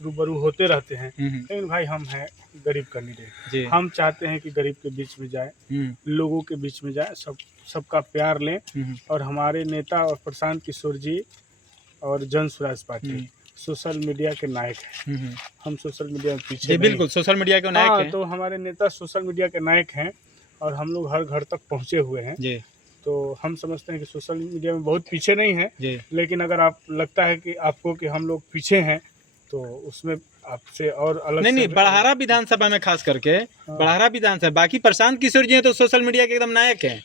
रूबरू होते रहते हैं, लेकिन भाई हम हैं गरीब कैंडिडेट। हम चाहते हैं कि गरीब के बीच में जाए, लोगों के बीच में जाए, सबका प्यार लें। और हमारे नेता और प्रशांत किशोर जी और जन स्वराज पार्टी सोशल मीडिया के नायक हैं। हम सोशल मीडिया में पीछे नहीं। बिल्कुल सोशल मीडिया के नायक हैं। तो हमारे नेता सोशल मीडिया के नायक हैं और हम लोग हर घर तक पहुँचे हुए हैं जी। तो हम समझते हैं कि सोशल मीडिया में बहुत पीछे नहीं है। लेकिन अगर आप लगता है कि आपको कि हम लोग पीछे हैं तो उसमें आपसे और अलग नहीं बड़हारा विधानसभा में खास करके बड़हारा विधानसभा, बाकी प्रशांत किशोर जी हैं तो सोशल मीडिया के एकदम नायक हैं,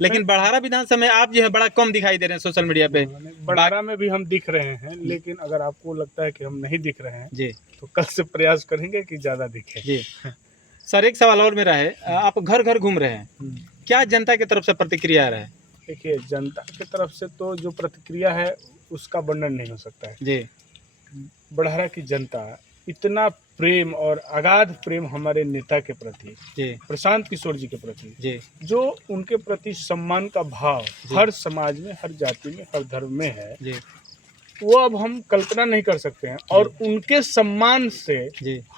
लेकिन बड़हारा विधानसभा में आप जो है बड़ा कम दिखाई दे रहे हैं सोशल मीडिया पे। बड़हारा में भी हम दिख रहे हैं, लेकिन अगर आपको लगता है कि हम नहीं दिख रहे हैं जी तो कल से प्रयास करेंगे कि ज्यादा दिखे। जी सर, एक सवाल और मेरा है, आप घर घर घूम रहे हैं, क्या जनता की तरफ से प्रतिक्रिया आ रहा है? देखिए, जनता की तरफ से तो जो प्रतिक्रिया है उसका वर्णन नहीं हो सकता है जी। बड़हारा की जनता इतना प्रेम और अगाध प्रेम हमारे नेता के प्रति, प्रशांत किशोर जी के प्रति, जो उनके प्रति सम्मान का भाव हर समाज में, हर जाति में, हर धर्म में है, वो अब हम कल्पना नहीं कर सकते हैं। और उनके सम्मान से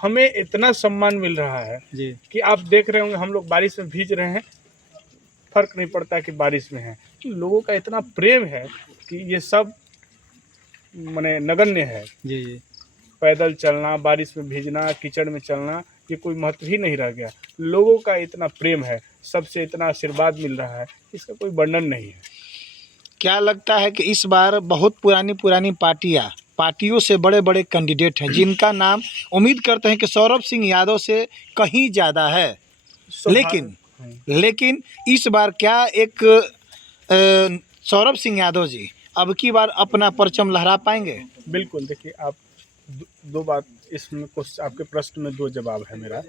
हमें इतना सम्मान मिल रहा है कि आप देख रहे होंगे हम लोग बारिश में भीज रहे हैं, फर्क नहीं पड़ता कि बारिश में है। लोगों का इतना प्रेम है कि ये सब माने नगण्य है। पैदल चलना, बारिश में भीजना, कीचड़ में चलना, ये कोई महत्व ही नहीं रह गया। लोगों का इतना प्रेम है, सबसे इतना आशीर्वाद मिल रहा है, इसका कोई वर्णन नहीं है। क्या लगता है कि इस बार बहुत पुरानी पार्टियों से बड़े बड़े कैंडिडेट हैं जिनका नाम उम्मीद करते हैं कि सौरभ सिंह यादव से कहीं ज़्यादा है, लेकिन इस बार क्या एक सौरभ सिंह यादव जी अब की बार अपना परचम लहरा पाएंगे? बिल्कुल। देखिए, आप दो बात इसमें कुछ, आपके प्रश्न में दो जवाब है मेरा।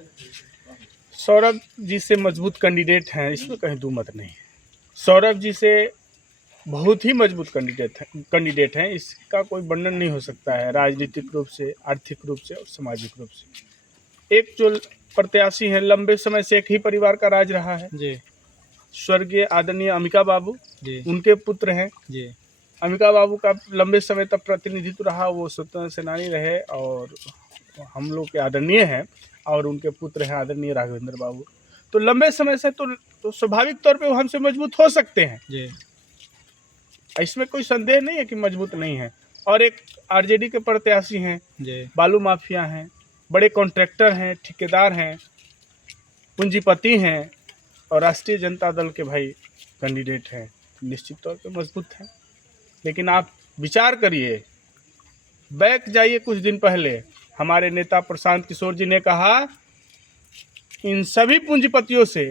सौरभ जी से मजबूत कैंडिडेट हैं, इसमें कहीं दो मत नहीं है। सौरभ जी से बहुत ही मजबूत कैंडिडेट हैं, इसका कोई वर्णन नहीं हो सकता है, राजनीतिक रूप से, आर्थिक रूप से और सामाजिक रूप से। एक जो प्रत्याशी हैं, लंबे समय से एक ही परिवार का राज रहा है जी, स्वर्गीय आदरणीय अंबिका बाबू जी, उनके पुत्र हैं जी। अंबिका बाबू का लंबे समय तक प्रतिनिधित्व रहा, वो स्वतंत्र सेनानी रहे और हम लोग के आदरणीय हैं, और उनके पुत्र हैं आदरणीय राघवेंद्र बाबू। तो लंबे समय से तो स्वाभाविक तौर पे वो हमसे मजबूत हो सकते हैं जी, इसमें कोई संदेह नहीं है कि मजबूत नहीं है। और एक आरजेडी के प्रत्याशी हैं, बालू माफिया हैं, बड़े कॉन्ट्रैक्टर हैं, ठेकेदार हैं, पूंजीपति हैं और राष्ट्रीय जनता दल के भाई कैंडिडेट हैं, निश्चित तौर पे मजबूत हैं। लेकिन आप विचार करिए, बैक जाइए कुछ दिन पहले हमारे नेता प्रशांत किशोर जी ने कहा, इन सभी पूंजीपतियों से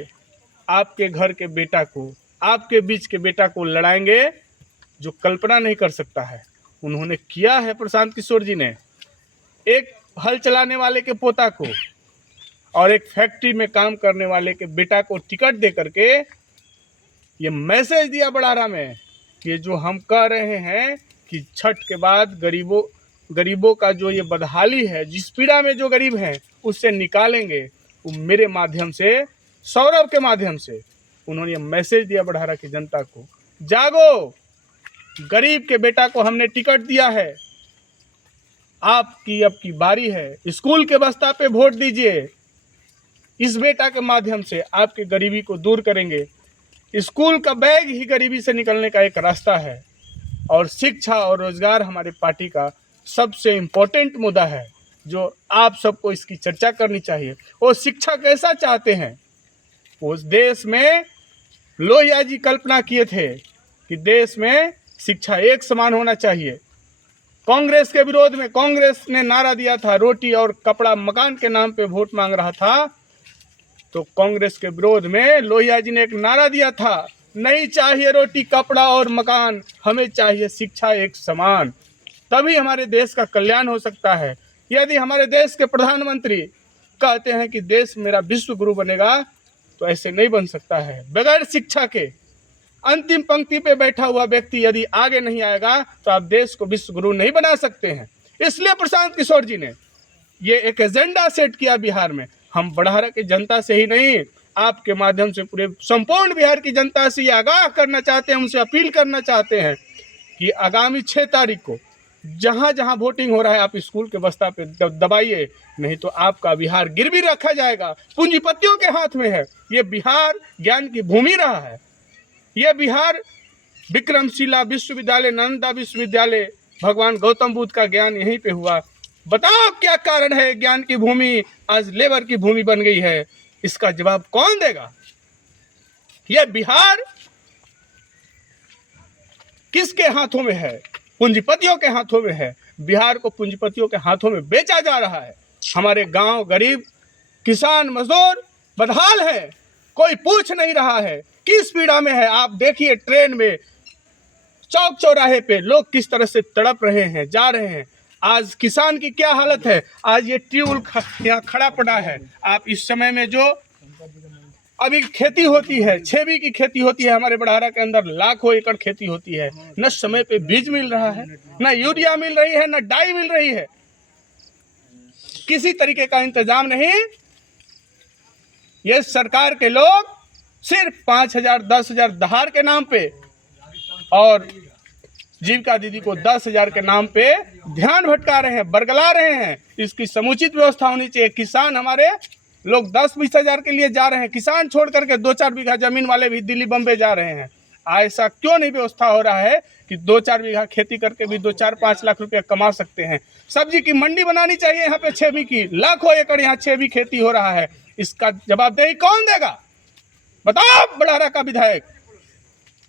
आपके घर के बेटा को, आपके बीच के बेटा को लड़ाएंगे, जो कल्पना नहीं कर सकता है। उन्होंने किया है प्रशांत किशोर जी ने। एक हल चलाने वाले के पोता को और एक फैक्ट्री में काम करने वाले के बेटा को टिकट दे करके ये मैसेज दिया बड़हारा में कि जो हम कह रहे हैं कि छठ के बाद गरीबों का जो ये बदहाली है, जिस पीड़ा में जो गरीब हैं उससे निकालेंगे, वो मेरे माध्यम से, सौरभ के माध्यम से उन्होंने ये मैसेज दिया बड़हारा की जनता को, जागो, गरीब के बेटा को हमने टिकट दिया है, आपकी अब की बारी है, स्कूल के बस्ता पे वोट दीजिए, इस बेटा के माध्यम से आपके गरीबी को दूर करेंगे। स्कूल का बैग ही गरीबी से निकलने का एक रास्ता है, और शिक्षा और रोजगार हमारी पार्टी का सबसे इम्पोर्टेंट मुद्दा है, जो आप सबको इसकी चर्चा करनी चाहिए। वो शिक्षा कैसा चाहते हैं? उस देश में लोहिया जी कल्पना किए थे कि देश में शिक्षा एक समान होना चाहिए। कांग्रेस के विरोध में कांग्रेस ने नारा दिया था, रोटी और कपड़ा मकान के नाम पे वोट मांग रहा था, तो कांग्रेस के विरोध में लोहिया जी ने एक नारा दिया था, नहीं चाहिए रोटी कपड़ा और मकान, हमें चाहिए शिक्षा एक समान, तभी हमारे देश का कल्याण हो सकता है। यदि हमारे देश के प्रधानमंत्री कहते हैं कि देश मेरा विश्व गुरु बनेगा, तो ऐसे नहीं बन सकता है। बगैर शिक्षा के अंतिम पंक्ति पे बैठा हुआ व्यक्ति यदि आगे नहीं आएगा तो आप देश को विश्व गुरु नहीं बना सकते हैं। इसलिए प्रशांत किशोर जी ने ये एक एजेंडा सेट किया बिहार में। हम बड़हारा की जनता से ही नहीं, आपके माध्यम से पूरे संपूर्ण बिहार की जनता से ये आगाह करना चाहते हैं, उनसे अपील करना चाहते हैं कि आगामी 6 तारीख को जहाँ जहाँ वोटिंग हो रहा है आप स्कूल के बस्ता पे दबाइए, नहीं तो आपका बिहार गिरवी रखा जाएगा। पूंजीपतियों के हाथ में है। ये बिहार ज्ञान की भूमि रहा है। ये बिहार विक्रमशिला विश्वविद्यालय, नालंदा विश्वविद्यालय, भगवान गौतम बुद्ध का ज्ञान यहीं पे हुआ। बताओ क्या कारण है ज्ञान की भूमि आज लेबर की भूमि बन गई है? इसका जवाब कौन देगा? यह बिहार किसके हाथों में है? पूंजीपतियों के हाथों में है। बिहार को पूंजीपतियों के हाथों में बेचा जा रहा है। हमारे गांव गरीब किसान मजदूर बदहाल है, कोई पूछ नहीं रहा है किस पीड़ा में है। आप देखिए ट्रेन में, चौक चौराहे पे लोग किस तरह से तड़प रहे हैं, जा रहे हैं। आज किसान की क्या हालत है? आज ये ट्यूबवेल यहाँ खड़ा पड़ा है। आप इस समय में जो अभी खेती होती है, छेवी की खेती होती है, हमारे बड़हरा के अंदर लाखों एकड़ खेती होती है, न समय पे बीज मिल रहा है, न यूरिया मिल रही है, न डाई मिल रही है, किसी तरीके का इंतजाम नहीं। ये सरकार के लोग सिर्फ 5,000 10,000 दहाड़ के नाम पे और जीविका दीदी को 10,000 के नाम पे ध्यान भटका रहे हैं, बरगला रहे हैं। इसकी समुचित व्यवस्था होनी चाहिए। किसान हमारे लोग 10-20 हज़ार के लिए जा रहे हैं, किसान छोड़ करके 2-4 बीघा जमीन वाले भी दिल्ली बम्बे जा रहे हैं। ऐसा क्यों नहीं व्यवस्था हो रहा है कि 2-4 बीघा खेती करके भी 2-4-5 लाख रुपया कमा सकते हैं? सब्जी की मंडी बनानी चाहिए यहाँ पे छेवी की, लाखों एकड़ यहाँ छेवी खेती हो रहा है। इसका जवाबदेही कौन देगा? बताओ बड़हरा का विधायक,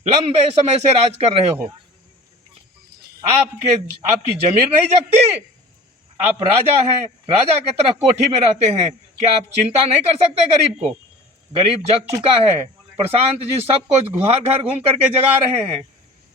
लंबे समय से राज कर रहे हो, आपकी जमीर नहीं जगती? आप राजा हैं, राजा की तरह कोठी में रहते हैं, क्या आप चिंता नहीं कर सकते गरीब को? गरीब जग चुका है। प्रशांत जी सबको घर घर घूम करके जगा रहे हैं,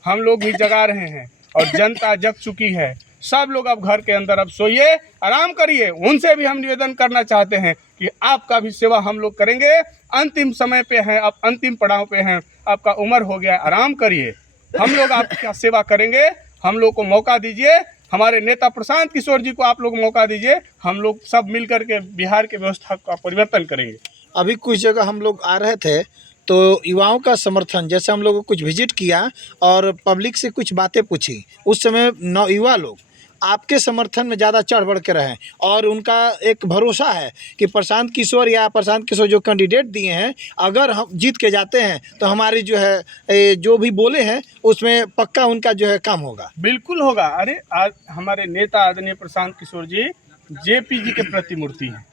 हम लोग भी जगा रहे हैं और जनता जग चुकी है। सब लोग अब घर के अंदर अब सोइए, आराम करिए। उनसे भी हम निवेदन करना चाहते हैं कि आपका भी सेवा हम लोग करेंगे। अंतिम समय पे हैं, अब अंतिम पड़ाव पे हैं, आपका उम्र हो गया, आराम करिए, हम लोग आपका सेवा करेंगे। हम लोग को मौका दीजिए, हमारे नेता प्रशांत किशोर जी को आप लोग मौका दीजिए, हम लोग सब मिल करके बिहार की व्यवस्था का परिवर्तन करेंगे। अभी कुछ जगह हम लोग आ रहे थे तो युवाओं का समर्थन, जैसे हम लोगों को कुछ विजिट किया और पब्लिक से कुछ बातें पूछी, उस समय युवा लोग आपके समर्थन में ज़्यादा चढ़ बढ़ के रहे और उनका एक भरोसा है कि प्रशांत किशोर जो कैंडिडेट दिए हैं, अगर हम जीत के जाते हैं तो हमारी जो है जो भी बोले हैं उसमें पक्का उनका जो है काम होगा। बिल्कुल होगा। अरे आज हमारे नेता आदरणीय प्रशांत किशोर जी जेपी जी के प्रतिमूर्ति हैं।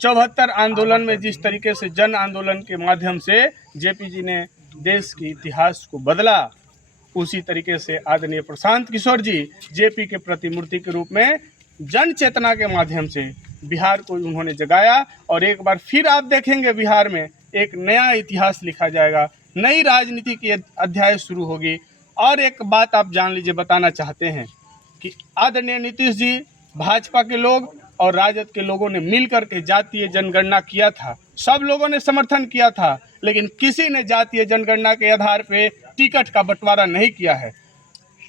74 आंदोलन में जिस तरीके से जन आंदोलन के माध्यम से जेपी जी ने देश के इतिहास को बदला, उसी तरीके से आदरणीय प्रशांत किशोर जी जेपी के प्रतिमूर्ति के रूप में जन चेतना के माध्यम से बिहार को उन्होंने जगाया। और एक बार फिर आप देखेंगे बिहार में एक नया इतिहास लिखा जाएगा, नई राजनीति की अध्याय शुरू होगी। और एक बात आप जान लीजिए, बताना चाहते हैं कि आदरणीय नीतीश जी, भाजपा के लोग और राजद के लोगों ने मिल करके जातीय जनगणना किया था, सब लोगों ने समर्थन किया था, लेकिन किसी ने जातीय जनगणना के आधार पे टिकट का बंटवारा नहीं किया है।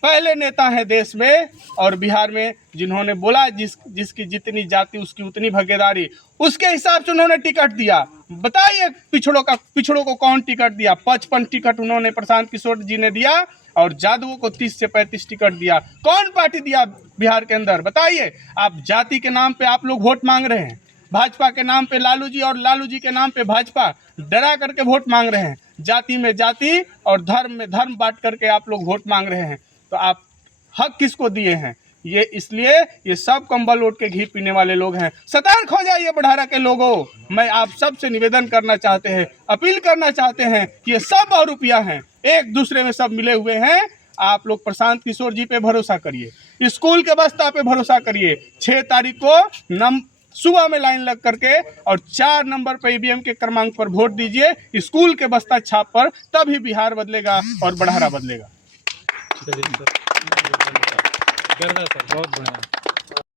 पहले नेता हैं देश में और बिहार में जिन्होंने बोला जिसकी जितनी जाति उसकी उतनी भागीदारी, उसके हिसाब से उन्होंने टिकट दिया। बताइए पिछड़ों को कौन टिकट दिया? 55 टिकट उन्होंने प्रशांत किशोर जी ने दिया और जादुओं को 30 से 35 टिकट दिया। कौन पार्टी दिया बिहार के अंदर? बताइए। आप जाति के नाम पे आप लोग वोट मांग रहे हैं, भाजपा के नाम पे लालू जी और लालू जी के नाम पे भाजपा डरा करके वोट मांग रहे हैं। जाति में जाति और धर्म में धर्म बांट करके आप लोग वोट मांग रहे हैं। तो आप हक किसको दिए हैं? ये इसलिए ये सब कंबल ओढ़ के घी पीने वाले लोग हैं। सतर्क हो जाइए बड़हरा के लोगों। मैं आप सब से निवेदन करना चाहते हैं, अपील करना चाहते हैं कि ये सब बहुरूपिया हैं, एक दूसरे में सब मिले हुए हैं। आप लोग प्रशांत किशोर जी पे भरोसा करिए, स्कूल के बस्ता पे भरोसा करिए। 6 तारीख को सुबह में लाइन लग करके और 4 नंबर पर ईवीएम के क्रमांक पर वोट दीजिए, स्कूल के बस्ता छाप पर, तभी बिहार बदलेगा और बड़हरा बदलेगा। सर बहुत बढ़िया।